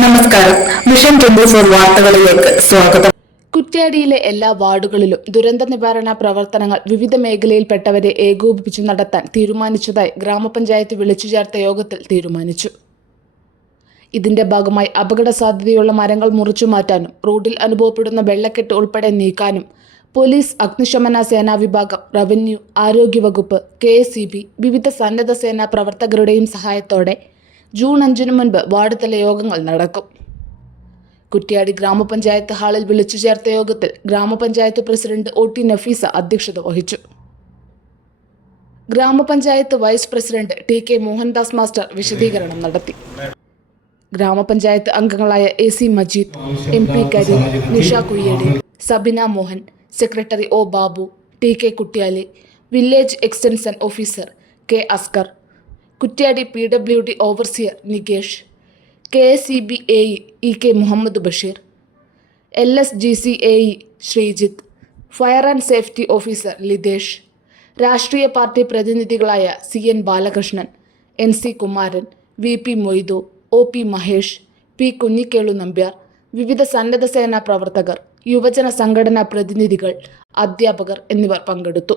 നമസ്കാരം. മിഷൻ 24 വാർത്തകളിലേക്ക് സ്വാഗതം. കുറ്റ്യാടിയിലെ എല്ലാ വാർഡുകളിലും ദുരന്ത നിവാരണ പ്രവർത്തനങ്ങൾ വിവിധ മേഖലയിൽപ്പെട്ടവരെ ഏകോപിപ്പിച്ചു നടത്താൻ തീരുമാനിച്ചതായി ഗ്രാമപഞ്ചായത്ത് വിളിച്ചു ചേർത്ത യോഗത്തിൽ തീരുമാനിച്ചു. ഇതിന്റെ ഭാഗമായി അപകട സാധ്യതയുള്ള മരങ്ങൾ മുറിച്ചു മാറ്റാനും റോഡിൽ അനുഭവപ്പെടുന്ന വെള്ളക്കെട്ട് ഉൾപ്പെടെ നീക്കാനും പോലീസ്, അഗ്നിശമന സേനാ വിഭാഗം, റവന്യൂ, ആരോഗ്യവകുപ്പ്, KSEB, വിവിധ സന്നദ്ധ സേനാ പ്രവർത്തകരുടെയും സഹായത്തോടെ ജൂൺ 5 മുൻപ് വാർഡ് തല യോഗങ്ങൾ നടക്കും. കുറ്റ്യാടി ഗ്രാമപഞ്ചായത്ത് ഹാളിൽ വിളിച്ചു ചേർത്ത യോഗത്തിൽ ഗ്രാമപഞ്ചായത്ത് പ്രസിഡന്റ് OT നഫീസ അധ്യക്ഷത വഹിച്ചു. ഗ്രാമപഞ്ചായത്ത് vice president TK Mohandas master വിശദീകരണം നടത്തി. ഗ്രാമപഞ്ചായത്ത് അംഗങ്ങളായ AC Majeed, MP Kareem, Nisha Kuyyedi, Sabina Mohan, secretary O Babu, TK Kutyali, village extension officer K Askar, Kuttiadi PWD overseer Nikesh, KSEB AE EK Muhammad Basheer, LSGC AE Sreejith, fire and safety officer Lithesh, രാഷ്ട്രീയ പാർട്ടി പ്രതിനിധികളായ CN Balakrishnan, NC Kumaran, VP Moidu, OP Mahesh, P Kunhikelu Nambiar, വിവിധ സന്നദ്ധ സേനാ പ്രവർത്തകർ, യുവജന സംഘടനാ പ്രതിനിധികൾ, അധ്യാപകർ എന്നിവർ പങ്കെടുത്തു.